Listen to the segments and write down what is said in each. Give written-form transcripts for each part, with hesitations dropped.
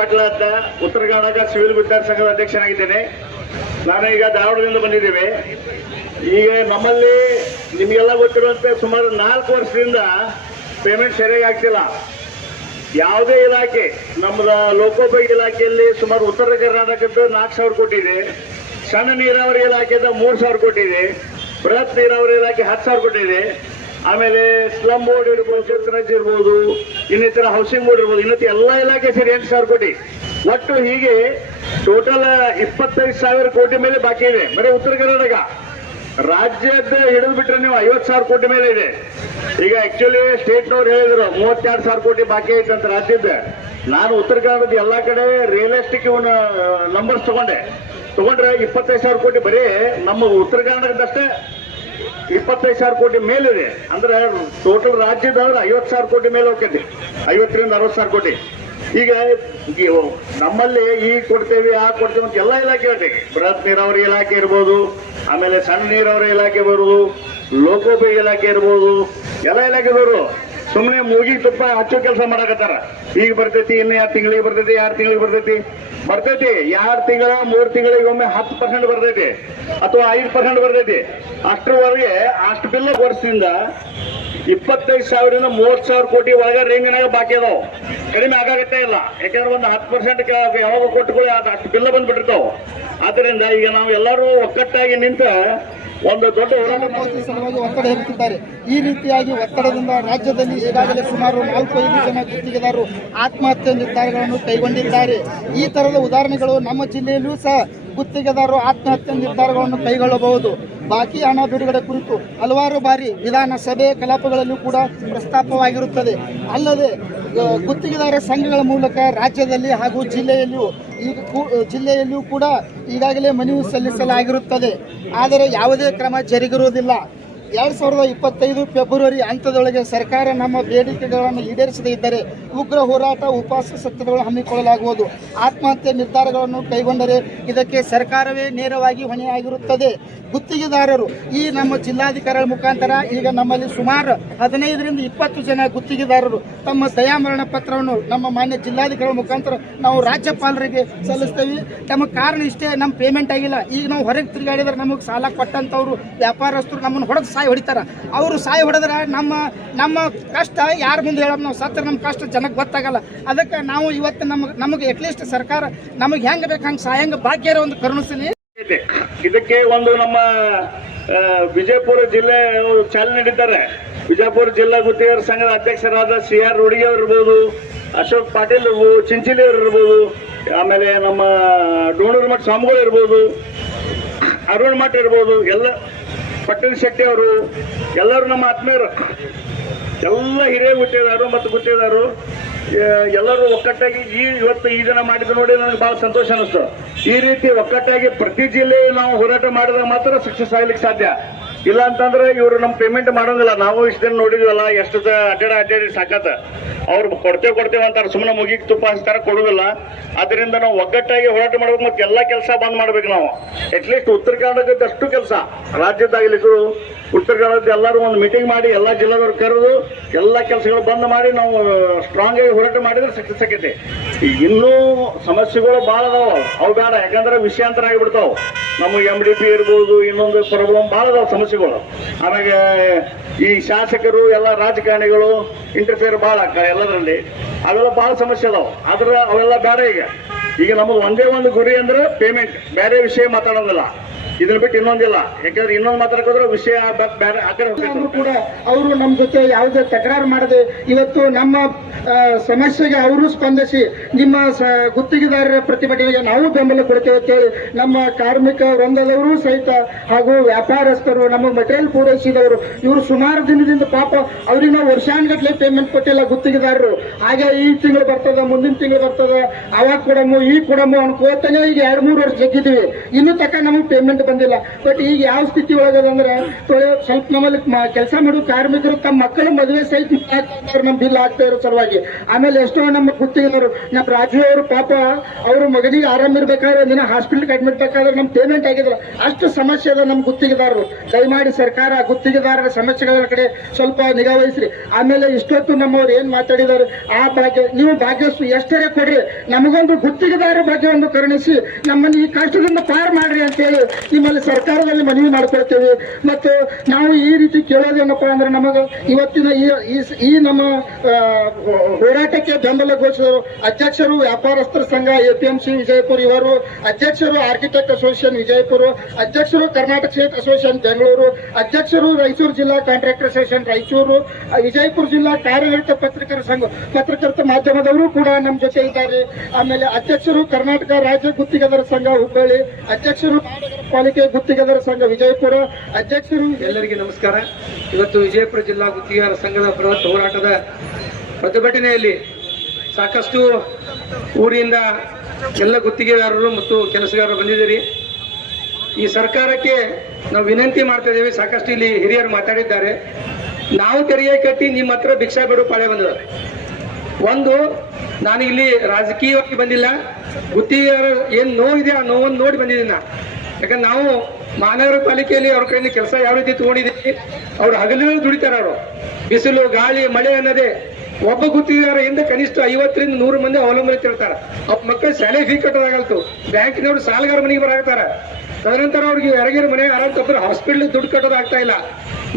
ಪಾಟೀಲ್ ಅಂತ ಉತ್ತರ ಕರ್ನಾಟಕ ಸಿವಿಲ್ ವಿದ್ಯಾರ್ಥಿ ಸಂಘದ ಅಧ್ಯಕ್ಷನಾಗಿದ್ದೇನೆ. ನಾನು ಈಗ ಧಾರವಾಡದಿಂದ ಬಂದಿದ್ದೇವೆ. ಈಗ ನಮ್ಮಲ್ಲಿ ನಿಮಗೆಲ್ಲ ಗೊತ್ತಿರುವಂತೆ ಸುಮಾರು 4 ವರ್ಷದಿಂದ ಪೇಮೆಂಟ್ ಸರಿಯಾಗಿ ಆಗ್ತಿಲ್ಲ. ಯಾವುದೇ ಇಲಾಖೆ ನಮ್ಮದ ಲೋಕೋಪಯೋಗಿ ಇಲಾಖೆಯಲ್ಲಿ ಸುಮಾರು ಉತ್ತರ ಕರ್ನಾಟಕದ 4,000 ಕೋಟಿ ಇದೆ, ಸಣ್ಣ ನೀರಾವರಿ ಇಲಾಖೆದ 3,000 ಕೋಟಿ ಇದೆ, ಬೃಹತ್ ನೀರಾವರಿ ಇಲಾಖೆ 10,000 ಕೋಟಿ ಇದೆ. ಆಮೇಲೆ ಸ್ಲಮ್ ಬೋರ್ಡ್ ಇರ್ಬೋದು, ಪಂಚಾಯತ್ ಇರ್ಬೋದು, ಇನ್ನಿತರ ಹೌಸಿಂಗ್ ಬೋರ್ಡ್ ಇರ್ಬೋದು, ಇನ್ನಿತರ ಎಲ್ಲ ಇಲಾಖೆ ಸೇರಿ 8,000 ಕೋಟಿ. ಒಟ್ಟು ಹೀಗೆ ಟೋಟಲ್ 25,000 ಕೋಟಿ ಮೇಲೆ ಬಾಕಿ ಇದೆ ಬರೀ ಉತ್ತರ ಕರ್ನಾಟಕ. ರಾಜ್ಯದ ಹಿಡಿದು ಬಿಟ್ರೆ ನೀವು 50,000 ಕೋಟಿ ಮೇಲೆ ಇದೆ. ಈಗ ಆಕ್ಚುಲಿ ಸ್ಟೇಟ್ನವ್ರು ಹೇಳಿದ್ರು 32,000 ಕೋಟಿ ಬಾಕಿ ಐತೆ ಅಂತ ರಾಜ್ಯದ. ನಾನು ಉತ್ತರ ಕರ್ನಾಟಕದ ಎಲ್ಲಾ ಕಡೆ ರಿಯಲಿಸ್ಟಿಕ್ ನಂಬರ್ಸ್ ತಗೊಂಡ್ರೆ 25,000 ಕೋಟಿ ಬರೀ ನಮ್ಮ ಉತ್ತರ ಕರ್ನಾಟಕದಷ್ಟೇ 25,000 ಕೋಟಿ ಮೇಲಿದೆ. ಅಂದ್ರೆ ಟೋಟಲ್ ರಾಜ್ಯದವ್ರು 50,000 ಕೋಟಿ ಮೇಲೆ ಹೋಗ್ತೈತಿ, 50ರಿಂದ 60,000 ಕೋಟಿ. ಈಗ ನಮ್ಮಲ್ಲಿ ಈ ಕೊಡ್ತೇವೆ ಆ ಕೊಡ್ತೇವೆ ಅಂತ ಎಲ್ಲ ಇಲಾಖೆ ಹೇಳ್ತೇವೆ. ಬೃಹತ್ ನೀರಾವರಿ ಇಲಾಖೆ ಇರ್ಬೋದು, ಆಮೇಲೆ ಸಣ್ಣ ನೀರಾವರಿ ಇಲಾಖೆ ಬರ್ಬೋದು, ಲೋಕೋಪಯೋಗಿ ಇಲಾಖೆ ಇರ್ಬೋದು, ಎಲ್ಲ ಇಲಾಖೆದವರು ಸುಮ್ಮನೆ ಮೂಗಿಗೆ ತುಪ್ಪ ಹಚ್ಚೋ ಕೆಲಸ ಮಾಡಕತ್ತಾರ. ಈಗ ಬರ್ತೈತಿ, ಇನ್ನು 2 ತಿಂಗಳಿಗೆ ಬರ್ತೈತಿ, 2 ತಿಂಗಳಿಗೆ ಬರ್ತೈತಿ. 2 ತಿಂಗಳ 3 ತಿಂಗಳಿಗೆ ಒಮ್ಮೆ 10% ಬರ್ತೈತಿ ಅಥವಾ 5% ಬರ್ತೈತಿ. ಅಷ್ಟರವರೆಗೆ ಅಷ್ಟು ಬಿಲ್ ವರ್ಷದಿಂದ 25,000ರಿಂದ 30,000 ಕೋಟಿ ಒಳಗೆ ರೇಂಜ್ನಾಗ ಬಾಕಿ ಅದಾವ. ಕಡಿಮೆ ಆಗಾಗತ್ತೇ ಇಲ್ಲ. ಯಾಕಂದ್ರೆ ಒಂದು 10% ಯಾವಾಗ ಕೊಟ್ಟುಕೊಳ್ಳಿ ಅಷ್ಟು ಬಿಲ್ಲ ಬಂದ್ಬಿಟ್ಟಿರ್ತಾವ. ಆದ್ದರಿಂದ ಈಗ ನಾವು ಎಲ್ಲರೂ ಒಕ್ಕಟ್ಟಾಗಿ ನಿಂತ ಒಂದು ದೊಡ್ಡ ಸಲುವಾಗಿ ಒತ್ತಡ ಹೇರುತ್ತಿದ್ದಾರೆ. ಈ ರೀತಿಯಾಗಿ ಒತ್ತಡದಿಂದ ರಾಜ್ಯದಲ್ಲಿ ಈಗಾಗಲೇ ಸುಮಾರು 4-5 ಜನ ಗುತ್ತಿಗೆದಾರರು ಆತ್ಮಹತ್ಯೆ ನಿರ್ಧಾರಗಳನ್ನು ಕೈಗೊಂಡಿದ್ದಾರೆ. ಈ ತರದ ಉದಾಹರಣೆಗಳು ನಮ್ಮ ಜಿಲ್ಲೆಯಲ್ಲೂ ಸಹ ಗುತ್ತಿಗೆದಾರರು ಆತ್ಮಹತ್ಯೆ ನಿರ್ಧಾರಗಳನ್ನು ಕೈಗೊಳ್ಳಬಹುದು. ಬಾಕಿ ಹಣ ಬಿಡುಗಡೆ ಕುರಿತು ಹಲವಾರು ಬಾರಿ ವಿಧಾನಸಭೆ ಕಲಾಪಗಳಲ್ಲೂ ಕೂಡ ಪ್ರಸ್ತಾಪವಾಗಿರುತ್ತದೆ. ಅಲ್ಲದೆ ಗುತ್ತಿಗೆದಾರ ಸಂಘಗಳ ಮೂಲಕ ರಾಜ್ಯದಲ್ಲಿ ಹಾಗೂ ಜಿಲ್ಲೆಯಲ್ಲಿಯೂ ಕೂಡ ಈಗಾಗಲೇ ಮನವಿ ಸಲ್ಲಿಸಲಾಗಿರುತ್ತದೆ. ಆದರೆ ಯಾವುದೇ ಕ್ರಮ ಜರುಗಿರುವುದಿಲ್ಲ. 2025 ಫೆಬ್ರವರಿ ಹಂತದೊಳಗೆ ಸರ್ಕಾರ ನಮ್ಮ ಬೇಡಿಕೆಗಳನ್ನು ಈಡೇರಿಸದೇ ಇದ್ದರೆ ಉಗ್ರ ಹೋರಾಟ, ಉಪವಾಸ ಸತ್ಯಾಗ್ರಹಗಳು ಹಮ್ಮಿಕೊಳ್ಳಲಾಗುವುದು. ಆತ್ಮಹತ್ಯೆ ನಿರ್ಧಾರಗಳನ್ನು ಕೈಗೊಂಡರೆ ಇದಕ್ಕೆ ಸರ್ಕಾರವೇ ನೇರವಾಗಿ ಹೊಣೆಯಾಗಿರುತ್ತದೆ. ಗುತ್ತಿಗೆದಾರರು ಈ ನಮ್ಮ ಜಿಲ್ಲಾಧಿಕಾರಿಗಳ ಮುಖಾಂತರ ಈಗ ನಮ್ಮಲ್ಲಿ ಸುಮಾರು 15ರಿಂದ 20 ಜನ ಗುತ್ತಿಗೆದಾರರು ತಮ್ಮ ದಯಾಮರಣ ಪತ್ರವನ್ನು ನಮ್ಮ ಮಾನ್ಯ ಜಿಲ್ಲಾಧಿಕಾರಿಗಳ ಮುಖಾಂತರ ನಾವು ರಾಜ್ಯಪಾಲರಿಗೆ ಸಲ್ಲಿಸ್ತೇವೆ. ನಮ್ಮ ಕಾರಣ ಇಷ್ಟೇ, ನಮ್ಮ ಪೇಮೆಂಟ್ ಆಗಿಲ್ಲ. ಈಗ ನಾವು ಹೊರಗೆ ತಿರುಗಾಡಿದ್ರೆ ನಮಗೆ ಸಾಲ ಕೊಟ್ಟಂಥವ್ರು ವ್ಯಾಪಾರಸ್ಥರು ನಮ್ಮನ್ನು ಹೊಡೆದು ಸಾಯಿ ಹೊಡಿತಾರೆ. ಅವರು ಸಾಯಿ ಹೊಡೆದ್ರೆ ನಮ್ಮ ಕಷ್ಟ ಯಾರ ಮುಂದೆ ಹೇಳೋದು? ನಾವು ಸತ್ರ ನಮ್ಮ ಕಷ್ಟ ಜನಕ್ಕೆ ಗೊತ್ತಾಗಲ್ಲ. ಅದಕ್ಕೆ ನಾವು ಇವತ್ತು ನಮಗೆ ಅಟ್ಲೀಸ್ಟ್ ಸರ್ಕಾರ ನಮಗೆ ಹೆಂಗೆ ಬೇಕು ಹಂಗೆ ಸಾಯಂಗ ಭಾಗ್ಯರ ಒಂದು ಕರುಣಿಸಲಿ. ಇದಕ್ಕೆ ಒಂದು ನಮ್ಮ ವಿಜಯಪುರ ಜಿಲ್ಲೆ ಚಾಲನೆ ನೀಡಿದ್ದಾರೆ. ವಿಜಯಪುರ ಜಿಲ್ಲಾ ಗುತ್ತಿಗೆದಾರ ಸಂಘದ ಅಧ್ಯಕ್ಷರಾದ CR ರೋಡಿಗೆ ಅವರು ಇರ್ಬೋದು, ಅಶೋಕ್ ಪಾಟೀಲ್ ಇರ್ಬೋದು, ಚಿಂಚಿಲಿ ಅವರು ಇರ್ಬೋದು, ಆಮೇಲೆ ನಮ್ಮ ಡೋಣೂರು ಮಠ ಸ್ವಾಮಿಗಳು ಇರ್ಬೋದು, ಅರುಣ್ ಮಠ ಇರ್ಬೋದು, ಎಲ್ಲ ಪಟ್ಟಣ ಶೆಟ್ಟಿ ಅವರು ಎಲ್ಲರೂ ನಮ್ಮ ಆತ್ಮೀಯರು, ಎಲ್ಲ ಹಿರಿಯ ಗುತ್ತಿಗೆದಾರರು ಮತ್ತು ಗುತ್ತಿಗೆದಾರರು ಎಲ್ಲರೂ ಒಕ್ಕಟ್ಟಾಗಿ ಇವತ್ತು ಈ ದಿನ ಮಾಡಿದ ನೋಡಿ ನನಗೆ ಬಹಳ ಸಂತೋಷ ಅನಿಸ್ತು. ಈ ರೀತಿ ಒಕ್ಕಟ್ಟಾಗಿ ಪ್ರತಿ ಜಿಲ್ಲೆ ನಾವು ಹೋರಾಟ ಮಾಡಿದಾಗ ಮಾತ್ರ ಸಕ್ಸಸ್ ಆಗ್ಲಿಕ್ಕೆ ಸಾಧ್ಯ. ಇಲ್ಲ ಅಂತಂದ್ರೆ ಇವರು ನಮ್ಮ ಪೇಮೆಂಟ್ ಮಾಡೋದಿಲ್ಲ. ನಾವು ಇಷ್ಟು ದಿನ ನೋಡಿದ್ವಲ್ಲ, ಎಷ್ಟು ಅಡ್ಡಾಡಿ ಸಾಕತ್ತ. ಅವ್ರು ಕೊಡ್ತೇವೆ ಅಂತಾರೆ, ಸುಮ್ಮನೆ ಮುಗಿಗೆ ತುಪ್ಪ ಹಚ್ತಾರ, ಕೊಡೋದಿಲ್ಲ. ಅದರಿಂದ ನಾವು ಒಗ್ಗಟ್ಟಾಗಿ ಹೋರಾಟ ಮಾಡ್ಬೇಕು. ಮತ್ತೆ ಎಲ್ಲ ಕೆಲಸ ಬಂದ್ ಮಾಡ್ಬೇಕು. ನಾವು ಅಟ್ಲೀಸ್ಟ್ ಉತ್ತರ ಕರ್ನಾಟಕದಷ್ಟು ಕೆಲಸ ರಾಜ್ಯದಾಗಲಿಕ್ಕೂ ಉತ್ತರ ಕರ್ನಾಟಕದ ಎಲ್ಲರೂ ಒಂದು ಮೀಟಿಂಗ್ ಮಾಡಿ ಎಲ್ಲ ಜಿಲ್ಲಾದವ್ರು ಕರೆದು ಎಲ್ಲ ಕೆಲಸಗಳು ಬಂದ್ ಮಾಡಿ ನಾವು ಸ್ಟ್ರಾಂಗ್ ಆಗಿ ಹೋರಾಟ ಮಾಡಿದ್ರೆ ಸಕ್ಸಸ್ ಆಕೈತಿ. ಇನ್ನೂ ಸಮಸ್ಯೆಗಳು ಭಾಳ ಅದಾವ, ಅವು ಬೇಡ. ಯಾಕಂದ್ರೆ ವಿಷಯಾಂತರ ಆಗಿಬಿಡ್ತಾವ. ನಮಗೆ MDP ಇರ್ಬೋದು, ಇನ್ನೊಂದು ಪ್ರಾಬ್ಲಮ್ ಭಾಳ ಅದಾವ ಸಮಸ್ಯೆಗಳು. ಆಮೇಲೆ ಈ ಶಾಸಕರು ಎಲ್ಲ ರಾಜಕಾರಣಿಗಳು ಇಂಟರ್ಫಿಯರ್ ಭಾಳ ಎಲ್ಲದರಲ್ಲಿ, ಅವೆಲ್ಲ ಭಾಳ ಸಮಸ್ಯೆ ಅದಾವ. ಆದ್ರೆ ಅವೆಲ್ಲ ಬೇಡ. ಈಗ ನಮಗೆ ಒಂದೇ ಒಂದು ಗುರಿ ಅಂದ್ರೆ ಪೇಮೆಂಟ್, ಬೇರೆ ವಿಷಯ ಮಾತಾಡೋದಿಲ್ಲ. ಇದನ್ನ ಬಿಟ್ಟು ಇನ್ನೊಂದಿಲ್ಲ. ಯಾಕಂದ್ರೆ ಇನ್ನೊಂದು ಮಾತಾಡೋದ್ರೆ ವಿಷಯ ಬೇರೆ ಆ ಕಡೆ ಕೂಡ ಅವರು ನಮ್ಮ ಜೊತೆ ಯಾವುದೇ ತಕರಾರು ಮಾಡದೆ ಇವತ್ತು ನಮ್ಮ ಸಮಸ್ಯೆಗೆ ಅವರು ಸ್ಪಂದಿಸಿ ನಿಮ್ಮ ಗುತ್ತಿಗೆದಾರರ ಪ್ರತಿಭಟನೆಗೆ ನಾವು ಬೆಂಬಲ ಕೊಡ್ತೇವೆ ಅಂತೇಳಿ ನಮ್ಮ ಕಾರ್ಮಿಕ ವೃಂದದವರು ಸಹಿತ ಹಾಗೂ ವ್ಯಾಪಾರಸ್ಥರು, ನಮ್ಮ ಮೆಟೀರಿಯಲ್ ಪೂರೈಸಿದವರು ಇವರು ಸುಮಾರು ದಿನದಿಂದ ಪಾಪ ಅವ್ರಿಗೆ ನಾವು ವರ್ಷಾನುಗಟ್ಟಲೆ ಪೇಮೆಂಟ್ ಕೊಟ್ಟಿಲ್ಲ ಗುತ್ತಿಗೆದಾರರು. ಹಾಗೆ ಈ ತಿಂಗಳು ಬರ್ತದ, ಮುಂದಿನ ತಿಂಗಳು ಬರ್ತದ, ಅವಾಗ ಕೊಡಮು ಈ ಕೊಡಮು ಅನ್ಕೋತಾನೆ ಈಗ 2-3 ವರ್ಷ ಜಗ್ಗಿದ್ವಿ. ಇನ್ನೂ ತಕ್ಕ ನಮಗೆ ಪೇಮೆಂಟ್ ಬಂದಿಲ್ಲ. ಬಟ್ ಈಗ ಯಾವ ಸ್ಥಿತಿ ಒಳಗದಂದ್ರೆ ಸ್ವಲ್ಪ ನಮ್ಮಲ್ಲಿ ಕೆಲಸ ಮಾಡೋ ಕಾರ್ಮಿಕರು ತಮ್ಮ ಮಕ್ಕಳ ಮದುವೆ ಸಹಿತ ನಮ್ಮ ಬಿಲ್ ಆಗ್ತಾ ಇರೋ ಸಲುವಾಗಿ. ಆಮೇಲೆ ಎಷ್ಟೋ ನಮ್ಮ ಗುತ್ತಿಗೆದಾರರು, ನಮ್ಮ ರಾಜು ಅವರು ಪಾಪ ಅವರು ಮಗನಿಗೆ ಆರಾಮಿರ್ಬೇಕಾದ್ರೆ ಒಂದಿನ ಹಾಸ್ಪಿಟಲ್ಗೆ ಅಡ್ಮಿಟ್ ಬೇಕಾದ್ರೆ ನಮ್ಮ ಪೇಮೆಂಟ್ ಆಗಿದ್ರು. ಅಷ್ಟು ಸಮಸ್ಯೆ ಅದ ನಮ್ಮ ಗುತ್ತಿಗೆದಾರರು. ದಯಮಾಡಿ ಸರ್ಕಾರ ಗುತ್ತಿಗೆದಾರರ ಸಮಸ್ಯೆಗಳ ಕಡೆ ಸ್ವಲ್ಪ ನಿಗಾ ವಹಿಸ್ರಿ. ಆಮೇಲೆ ಇಷ್ಟೊತ್ತು ನಮ್ಮವ್ರು ಏನ್ ಮಾತಾಡಿದಾರೆ ಆ ಭಾಗ್ಯ, ನೀವು ಭಾಗ್ಯಸ್ಸು ಎಷ್ಟರೇ ಕೊಡ್ರಿ, ನಮಗೊಂದು ಗುತ್ತಿಗೆದಾರ ಬಗ್ಗೆ ಒಂದು ಕರುಣಿಸಿ ನಮ್ಮನ್ನು ಈ ಕಷ್ಟದಿಂದ ಪಾರು ಮಾಡ್ರಿ ಅಂತೇಳಿ ನಿಮ್ಮಲ್ಲಿ ಸರ್ಕಾರದಲ್ಲಿ ಮನವಿ ಮಾಡ್ಕೊಳ್ತೇವೆ. ಮತ್ತು ನಾವು ಈ ರೀತಿ ಕೇಳೋದೇನಪ್ಪ ಅಂದ್ರೆ, ನಮಗೆ ಇವತ್ತಿನ ಈ ನಮ್ಮ ಹೋರಾಟಕ್ಕೆ ಬೆಂಬಲ ಘೋಷಿಸಿದರು ಅಧ್ಯಕ್ಷರು ವ್ಯಾಪಾರಸ್ಥರ ಸಂಘ APMC ವಿಜಯಪುರ, ಇವರು ಅಧ್ಯಕ್ಷರು ಆರ್ಕಿಟೆಕ್ಟ್ ಅಸೋಸಿಯೇಷನ್ ವಿಜಯಪುರ, ಅಧ್ಯಕ್ಷರು ಕರ್ನಾಟಕ ಸ್ಟೇಟ್ ಅಸೋಸಿಯೇಷನ್ ಬೆಂಗಳೂರು, ಅಧ್ಯಕ್ಷರು ರಾಯಚೂರು ಜಿಲ್ಲಾ ಕಾಂಟ್ರಾಕ್ಟರ್ ಅಸೋಸಿಯೇಷನ್ ರಾಯಚೂರು, ವಿಜಯಪುರ ಜಿಲ್ಲಾ ಕಾರ್ಯನಿರತ ಪತ್ರಕರ್ತರ ಸಂಘ ಪತ್ರಕರ್ತ ಮಾಧ್ಯಮದವರು ಕೂಡ ನಮ್ಮ ಜೊತೆ ಇದ್ದಾರೆ. ಆಮೇಲೆ ಅಧ್ಯಕ್ಷರು ಕರ್ನಾಟಕ ರಾಜ್ಯ ಗುತ್ತಿಗೆದಾರ ಸಂಘ ಹುಬ್ಬಳ್ಳಿ, ಅಧ್ಯಕ್ಷರು ಮಹಾನಗರ ಪಾಲಿಕೆ ಗುತ್ತಿಗೆದಾರ ಸಂಘ ವಿಜಯಪುರ, ಅಧ್ಯಕ್ಷರು. ಎಲ್ಲರಿಗೂ ನಮಸ್ಕಾರ. ಇವತ್ತು ವಿಜಯಪುರ ಜಿಲ್ಲಾ ಗುತ್ತಿಗೆದಾರ ಸಂಘದ ಬೃಹತ್ ಹೋರಾಟದ ಪ್ರತಿಭಟನೆಯಲ್ಲಿ ಸಾಕಷ್ಟು ಊರಿನಿಂದ ಎಲ್ಲ ಗುತ್ತಿಗೆದಾರರು ಮತ್ತು ಕೆಲಸಗಾರರು ಬಂದಿದ್ದೀರಿ. ಈ ಸರ್ಕಾರಕ್ಕೆ ನಾವು ವಿನಂತಿ ಮಾಡ್ತಾ ಇದ್ದೇವೆ. ಸಾಕಷ್ಟು ಇಲ್ಲಿ ಹಿರಿಯರು ಮಾತಾಡಿದ್ದಾರೆ. ನಾವು ತೆರಿಗೆ ಕಟ್ಟಿ ನಿಮ್ಮ ಹತ್ರ ಭಿಕ್ಷಾ ಬೇಡು ಪಾಳೆ ಬಂದದ. ಒಂದು, ನಾನು ಇಲ್ಲಿ ರಾಜಕೀಯವಾಗಿ ಬಂದಿಲ್ಲ, ಗುತ್ತಿಗೆದಾರ ಏನು ನೋವಿದೆ ಆ ನೋವನ್ನು ನೋಡಿ ಬಂದಿದ್ದೀನಿ. ಯಾಕಂದ್ರೆ ನಾವು ಮಹಾನಗರ ಪಾಲಿಕೆಯಲ್ಲಿ ಅವ್ರ ಕಡೆಯಿಂದ ಕೆಲಸ ಯಾವ ರೀತಿ ತಗೊಂಡಿದ್ದೀವಿ, ಅವ್ರು ಹಗಲಿನಲ್ಲಿ ದುಡಿತಾರೆ. ಅವರು ಬಿಸಿಲು ಗಾಳಿ ಮಳೆ ಅನ್ನೋದೇ. ಒಬ್ಬ ಗುತ್ತಿಗೆದಾರ ಹಿಂದೆ ಕನಿಷ್ಠ 50 ರಿಂದ 100 ಮಂದಿ ಅವಲಂಬನೆ. ಅವ್ರ ಮಕ್ಕಳು ಶಾಲೆ ಫೀ ಕಟ್ಟೋದಾಗಲ್ತು, ಬ್ಯಾಂಕಿನವ್ರು ಸಾಲಗಾರ ಮನೆಗೆ ಬರಾಕ್ತಾರ. ತದನಂತರ ಅವ್ರಿಗೆ ಯಾರಿಗಾರ ಮನೆ ಆರಾಮ್ ತಪ್ಪರು ಹಾಸ್ಪಿಟ್ಲ್ ದುಡ್ಡು ಕಟ್ಟೋದಾಗ್ತಾ ಇಲ್ಲ.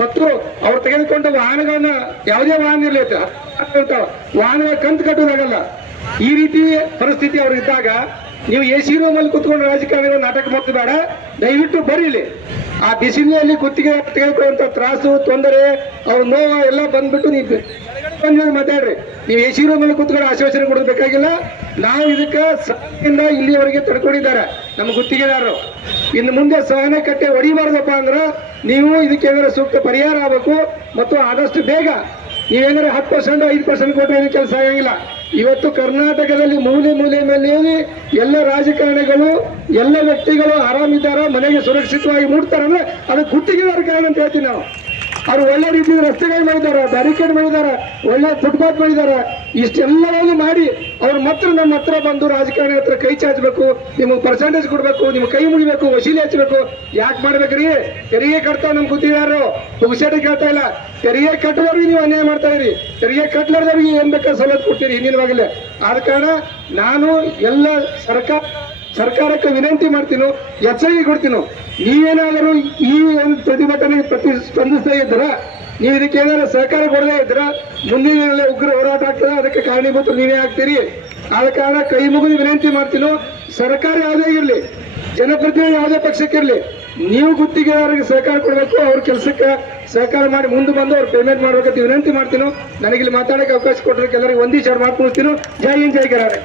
ಮತ್ತು ಅವ್ರು ತೆಗೆದುಕೊಂಡ ವಾಹನಗಳನ್ನ, ಯಾವುದೇ ವಾಹನ ಇರಲಿ ವಾಹನಗಳ ಕಂತು ಕಟ್ಟೋದಾಗಲ್ಲ. ಈ ರೀತಿ ಪರಿಸ್ಥಿತಿ ಅವ್ರು ಇದ್ದಾಗ ನೀವು AC ರೂಮಲ್ಲಿ ಕುತ್ಕೊಂಡು ರಾಜಕಾರಣಿಗಳು ನಾಟಕ ಮಾಡೋದು ಬೇಡ. ದಯವಿಟ್ಟು ಬರೀಲಿ. ಆ ಬಿಸಿಲಿನಲ್ಲಿ ಗುತ್ತಿಗೆ ತೆಗೆದುಕೊಳ್ಳುವಂತ ತ್ರಾಸು, ತೊಂದರೆ, ಅವ್ರ ನೋವು ಎಲ್ಲ ಬಂದ್ಬಿಟ್ಟು ನೀವು ಮಾತಾಡ್ರಿ. ನೀವು AC ರೂಮಲ್ಲಿ ಕುತ್ಕೊಂಡು ಆಶ್ವಾಸನೆ ಕೊಡಬೇಕಾಗಿಲ್ಲ. ನಾವು ಇದಕ್ಕೆ ಸಹನೆಯಿಂದ ಇಲ್ಲಿವರೆಗೆ ತಡ್ಕೊಂಡಿದ್ದಾರೆ ನಮ್ಮ ಗುತ್ತಿಗೆದಾರರು. ಇನ್ನು ಮುಂದೆ ಸಹನೆ ಕಟ್ಟೆ ಹೊಡಿಬಾರ್ದಪ್ಪ ಅಂದ್ರೆ ನೀವು ಇದಕ್ಕೆ ಏನಾರ ಸೂಕ್ತ ಪರಿಹಾರ ಆಗಬೇಕು. ಮತ್ತು ಆದಷ್ಟು ಬೇಗ ನೀವೇನಾದ್ರೆ 10% 5% ಕೊಟ್ಟರೆ ಇದು ಕೆಲಸ ಆಗಂಗಿಲ್ಲ. ಇವತ್ತು ಕರ್ನಾಟಕದಲ್ಲಿ ಮೂಲೆ ಮೇಲೆ ಎಲ್ಲ ರಾಜಕಾರಣಿಗಳು, ಎಲ್ಲ ವ್ಯಕ್ತಿಗಳು ಆರಾಮಿದ್ದಾರ, ಮನೆಗೆ ಸುರಕ್ಷಿತವಾಗಿ ಮೂಡ್ತಾರಂದ್ರೆ ಅದು ಗುತ್ತಿಗೆದಾರ ಕಾರಣ ಅಂತ ಹೇಳ್ತೀವಿ ನಾವು. ಅವ್ರು ಒಳ್ಳೆ ರೀತಿಯ ರಸ್ತೆಗಳು ಮಾಡಿದ್ದಾರೆ, ಬ್ಯಾರಿಕೇಡ್ ಮಾಡಿದ್ದಾರೆ, ಒಳ್ಳೆ ಫುಟ್ಪಾತ್ ಮಾಡಿದ್ದಾರೆ. ಇಷ್ಟೆಲ್ಲವನ್ನು ಮಾಡಿ ಅವ್ರು ಮಾತ್ರ ನಮ್ಮ ಹತ್ರ ಬಂದು ರಾಜಕಾರಣಿ ಹತ್ರ ಕೈ ಚಾಚಬೇಕು, ನಿಮಗೆ ಪರ್ಸೆಂಟೇಜ್ ಕೊಡ್ಬೇಕು, ನಿಮ್ಗೆ ಕೈ ಮುಗಿಬೇಕು, ವಸೂಲಿ ಹಚ್ಚಬೇಕು. ಯಾಕೆ ಮಾಡ್ಬೇಕ್ರಿ? ತೆರಿಗೆ ಕಟ್ತಾವ ನಮ್ಮ ಗುತ್ತಿಗೆದಾರರು, ಪುಗ್ಸೇಟೆ ಕೇಳ್ತಾ ಇಲ್ಲ. ತೆರಿಗೆ ಕಟ್ಟುವವ್ರಿಗೆ ನೀವು ಅನ್ಯಾಯ ಮಾಡ್ತಾ ಇದ್ರಿ, ತೆರಿಗೆ ಕಟ್ಟಲಾರ್ದವ್ರಿಗೆ ಏನ್ ಬೇಕಾದ್ರೆ ಸವಲತ್ತು ಕೊಡ್ತೀರಿ ಹಿಂದಿನವಾಗಲೇ. ಆದ ಕಾರಣ ನಾನು ಎಲ್ಲ ಸರ್ಕಾರಕ್ಕೆ ವಿನಂತಿ ಮಾಡ್ತೀನೋ, ಎಚ್ಚರಿಕೆ ಕೊಡ್ತೀನೋ. ನೀವೇನಾದರೂ ಈ ಒಂದು ಪ್ರತಿಭಟನೆಗೆ ಸ್ಪಂದಿಸ್ತಾ ಇದ್ದೀರಾ, ನೀವು ಇದಕ್ಕೆ ಏನಾದ್ರು ಸಹಕಾರ ಕೊಡದೇ ಇದ್ರ ಮುಂದಿನ ಉಗ್ರ ಹೋರಾಟ ಆಗ್ತದೆ. ಅದಕ್ಕೆ ಕಾರಣೀಭೂತರು ನೀವೇ ಆಗ್ತೀರಿ. ಆದ ಕಾರಣ ಕೈ ಮುಗಿದು ವಿನಂತಿ ಮಾಡ್ತೀನೋ, ಸರ್ಕಾರ ಯಾವುದೇ ಇರಲಿ, ಜನಪ್ರತಿನಿಧಿ ಯಾವುದೇ ಪಕ್ಷಕ್ಕಿರಲಿ, ನೀವು ಗುತ್ತಿಗೆದಾರರಿಗೆ ಸಹಕಾರ ಕೊಡಬೇಕು. ಅವ್ರ ಕೆಲಸಕ್ಕೆ ಸಹಕಾರ ಮಾಡಿ ಮುಂದೆ ಬಂದು ಅವ್ರು ಪೇಮೆಂಟ್ ಮಾಡ್ಬೇಕಂತ ವಿನಂತಿ ಮಾಡ್ತೀನೋ. ನನಗಿಲ್ಲಿ ಮಾತಾಡೋಕೆ ಅವಕಾಶ ಕೊಟ್ಟರೆ ಎಲ್ಲರಿಗೂ ಒಂದೇ ವಿಚಾರ ಮಾಡ್ಕೊಳ್ತೀನೋ. ಜೈ ಹಿಂದ್, ಜೈ ಕರಾರೆ.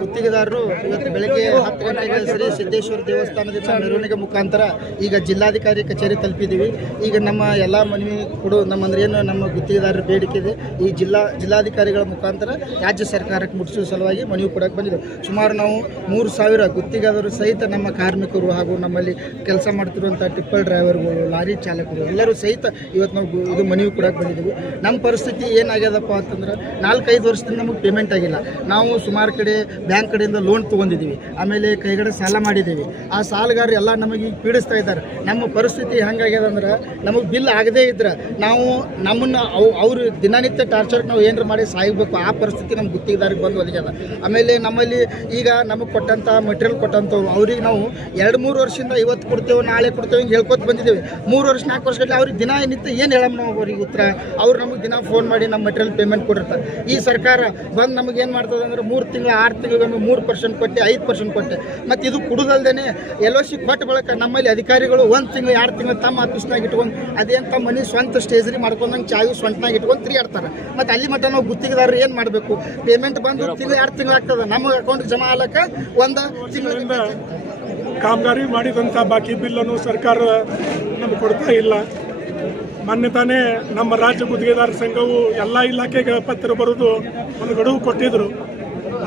ಗುತ್ತಿಗೆದಾರರು ಇವತ್ತು ಬೆಳಗ್ಗೆ 10 ಗಂಟೆಗೆ ಶ್ರೀ ಸಿದ್ದೇಶ್ವರ ದೇವಸ್ಥಾನದಿಂದ ಮೆರವಣಿಗೆ ಮುಖಾಂತರ ಈಗ ಜಿಲ್ಲಾಧಿಕಾರಿ ಕಚೇರಿ ತಲುಪಿದ್ದೀವಿ. ಈಗ ನಮ್ಮ ಎಲ್ಲ ಮನವಿ ಕೊಡು ನಮ್ಮಂದ್ರೆ ಏನು ನಮ್ಮ ಗುತ್ತಿಗೆದಾರರ ಬೇಡಿಕೆ ಇದೆ, ಈ ಜಿಲ್ಲಾಧಿಕಾರಿಗಳ ಮುಖಾಂತರ ರಾಜ್ಯ ಸರ್ಕಾರಕ್ಕೆ ಮುಟ್ಟಿಸುವ ಸಲುವಾಗಿ ಮನವಿ ಕೊಡಕ್ಕೆ ಬಂದಿದ್ದೇವೆ. ಸುಮಾರು ನಾವು 3000 ಗುತ್ತಿಗೆದಾರರು ಸಹಿತ ನಮ್ಮ ಕಾರ್ಮಿಕರು ಹಾಗೂ ನಮ್ಮಲ್ಲಿ ಕೆಲಸ ಮಾಡ್ತಿರುವಂಥ ಟಿಪ್ಪರ್ ಡ್ರೈವರ್ಗಳು, ಲಾರಿ ಚಾಲಕರು ಎಲ್ಲರೂ ಸಹಿತ ಇವತ್ತು ನಾವು ಇದು ಮನವಿ ಕೊಡಕ್ಕೆ ಬಂದಿದ್ದೀವಿ. ನಮ್ಮ ಪರಿಸ್ಥಿತಿ ಏನಾಗ್ಯದಪ್ಪ ಅಂತಂದ್ರೆ 4-5 ವರ್ಷದಿಂದ ನಮಗೆ ಪೇಮೆಂಟ್ ಆಗಿಲ್ಲ. ನಾವು ಸುಮಾರು ಕಡೆ ಬ್ಯಾಂಕ್ ಕಡೆಯಿಂದ ಲೋನ್ ತೊಗೊಂಡಿದ್ದೀವಿ, ಆಮೇಲೆ ಕೈಗಡೆ ಸಾಲ ಮಾಡಿದ್ದೀವಿ. ಆ ಸಾಲಗಾರರು ಎಲ್ಲ ನಮಗೆ ಪೀಡಿಸ್ತಾ ಇದ್ದಾರೆ. ನಮ್ಮ ಪರಿಸ್ಥಿತಿ ಹೆಂಗಾಗ್ಯದ ಅಂದ್ರೆ ನಮಗೆ ಬಿಲ್ ಆಗದೇ ಇದ್ರೆ ನಾವು ನಮ್ಮನ್ನು ಅವರು ದಿನನಿತ್ಯ ಟಾರ್ಚರ್ಗೆ ನಾವು ಏನಾರು ಮಾಡಿ ಸಾಯಬೇಕು. ಆ ಪರಿಸ್ಥಿತಿ ನಮ್ಮ ಗುತ್ತಿಗೆದಾರಿಗೆ ಬಂದು ಒದಗ್ಯದ. ಆಮೇಲೆ ನಮ್ಮಲ್ಲಿ ಈಗ ನಮಗೆ ಕೊಟ್ಟಂಥ ಮೆಟೀರಿಯಲ್ ಕೊಟ್ಟಂಥವ್ರು ಅವ್ರಿಗೆ ನಾವು 2-3 ವರ್ಷದಿಂದ ಇವತ್ತು ಕೊಡ್ತೇವೆ, ನಾಳೆ ಕೊಡ್ತೇವೆ ಹಿಂಗೆ ಹೇಳ್ಕೊತ ಬಂದಿದ್ದೇವೆ. 3 ವರ್ಷ 4 ವರ್ಷದಲ್ಲಿ ಅವ್ರಿಗೆ ದಿನನಿತ್ಯ ಏನು ಹೇಳಮ್ಮ ನಾವು ಅವ್ರಿಗೆ ಉತ್ತರ? ಅವ್ರು ನಮಗೆ ದಿನ ಫೋನ್ ಮಾಡಿ ನಮ್ಮ ಮೆಟೀರಿಯಲ್ ಪೇಮೆಂಟ್ ಕೊಟ್ಟಿರ್ತಾರೆ. ಈ ಸರ್ಕಾರ ಬಂದು ನಮಗೆ ಏನು ಮಾಡ್ತದೆ ಅಂದ್ರೆ 3 ತಿಂಗಳು 6 ತಿಂಗಳಿಗೊಮ್ಮೆ 3% ಕೊಟ್ಟೆ, 5% ಕೊಟ್ಟೆ. ಮತ್ತು ಇದು ಕುಡುದಲ್ದೇ LOC ಕೊಟ್ಟ ಬಳಿಕ ನಮ್ಮಲ್ಲಿ ಅಧಿಕಾರಿಗಳು 1 ತಿಂಗಳು 2 ತಿಂಗಳು ತಮ್ಮ ಆಫೀಸ್ನಾಗ ಇಟ್ಕೊಂಡು ಅದೇನು ತಮ್ಮ ಮನೆ ಸ್ವಂತ ಸ್ಟೇಜ್ರಿ ಮಾಡ್ಕೊಂಡಂಗೆ ಚಾವಿ ಸ್ವಂತನಾಗ ಇಟ್ಕೊಂಡು ತಿರುಗಾಡ್ತಾರೆ. ಮತ್ತು ಅಲ್ಲಿ ಮಟ್ಟ ನಾವು ಗುತ್ತಿಗೆದಾರರು ಏನು ಮಾಡಬೇಕು? ಪೇಮೆಂಟ್ ಬಂದು ತಿಂಗಳು 2 ತಿಂಗಳು ಆಗ್ತದೆ, ನಮ್ಮ ಅಕೌಂಟ್ ಜಮಾ ಆಗ್ಲಕ್ಕ 1 ತಿಂಗಳಿಂದ ಕಾಮಗಾರಿ ಮಾಡಿದಂಥ ಬಾಕಿ ಬಿಲ್ಲನ್ನು ಸರ್ಕಾರ ನಮಗೆ ಕೊಡ್ತಾ ಇಲ್ಲ. ಮೊನ್ನೆ ತಾನೇ ನಮ್ಮ ರಾಜ್ಯ ಗುತ್ತಿಗೆದಾರ ಸಂಘವು ಎಲ್ಲ ಇಲಾಖೆಗೆ ಪತ್ರ ಬರೆದು ಒಂದು ಗಡುವು ಕೊಟ್ಟಿದ್ರು.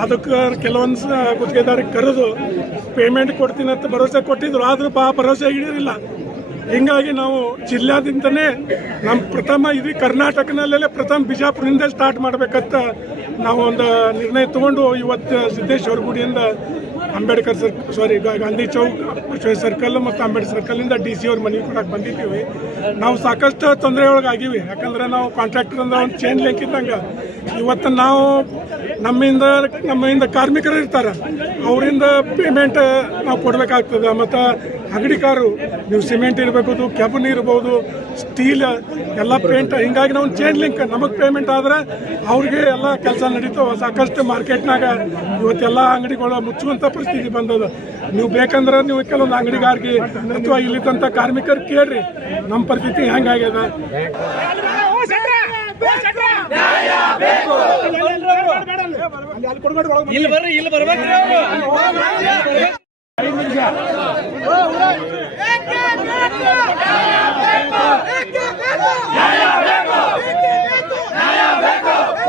ಅದಕ್ಕೆ ಕೆಲವೊಂದು ಗುತ್ತಿಗೆದಾರಿಗೆ ಕರೆದು ಪೇಮೆಂಟ್ ಕೊಡ್ತೀನಿ ಅಂತ ಭರವಸೆ ಕೊಟ್ಟಿದ್ರು. ಆದರೂ ಭರವಸೆ ಹಿಡಿಯಲಿಲ್ಲ. ಹಿಂಗಾಗಿ ನಾವು ಜಿಲ್ಲಾದಿಂದನೇ ನಮ್ಮ ಪ್ರಥಮ ಇಡೀ ಕರ್ನಾಟಕನಲ್ಲೇ ಪ್ರಥಮ ಬಿಜಾಪುರದಿಂದ ಸ್ಟಾರ್ಟ್ ಮಾಡಬೇಕಂತ ನಾವು ಒಂದು ನಿರ್ಣಯ ತಗೊಂಡು ಇವತ್ತು ಸಿದ್ದೇಶ್ವರ ಗುಡಿಯಿಂದ ಅಂಬೇಡ್ಕರ್ ಗಾಂಧಿ ಚೌಕ್ ಸರ್ಕಲ್ ಮತ್ತು ಅಂಬೇಡ್ಕರ್ ಸರ್ಕಲಿಂದ DC ಅವ್ರ ಮನೆಗೆ ಕೊಡಕ್ಕೆ ಬಂದಿದ್ದೀವಿ. ನಾವು ಸಾಕಷ್ಟು ತೊಂದರೆ ಒಳಗಾಗಿವಿ. ಯಾಕಂದರೆ ನಾವು ಕಾಂಟ್ರಾಕ್ಟರ್ ಅಂದ್ರೆ ಒಂದು ಚೈನ್ ಲಿಂಕ್ ಇದ್ದಂಗೆ. ಇವತ್ತು ನಾವು ನಮ್ಮಿಂದ ಕಾರ್ಮಿಕರು ಇರ್ತಾರೆ, ಅವರಿಂದ ಪೇಮೆಂಟ್ ನಾವು ಕೊಡಬೇಕಾಗ್ತದೆ. ಮತ್ತು ಅಂಗಡಿಕಾರರು ನೀವು ಸಿಮೆಂಟ್ ಇರಬಹುದು, ಕೆಬನ್ ಇರ್ಬೋದು, ಸ್ಟೀಲ್ ಎಲ್ಲ ಪೇಂಟ್, ಹಿಂಗಾಗಿ ನಾವು ಚೈನ್ ಲಿಂಕ್ ನಮಗೆ ಪೇಮೆಂಟ್ ಆದ್ರೆ ಅವ್ರಿಗೆ ಎಲ್ಲ ಕೆಲಸ ನಡೀತಾವೆ. ಸಾಕಷ್ಟು ಮಾರ್ಕೆಟ್ನಾಗ ಇವತ್ತೆಲ್ಲ ಅಂಗಡಿಗಳು ಮುಚ್ಚುವಂಥ ಪರಿಸ್ಥಿತಿ ಬಂದದ. ನೀವು ಬೇಕಂದ್ರೆ ನೀವು ಕೆಲವೊಂದು ಅಂಗಡಿಗಾರಿಗೆ ಅಥವಾ ಇಲ್ಲಿದ್ದಂಥ ಕಾರ್ಮಿಕರು ಕೇಳ್ರಿ ನಮ್ಮ ಪರಿಸ್ಥಿತಿ ಹೆಂಗಾಗ್ಯದ. ಇಲ್ಲಿ ಬರ್ಬೇಕ್ರಿ ನ್ಯಾಯ ಬೇಕು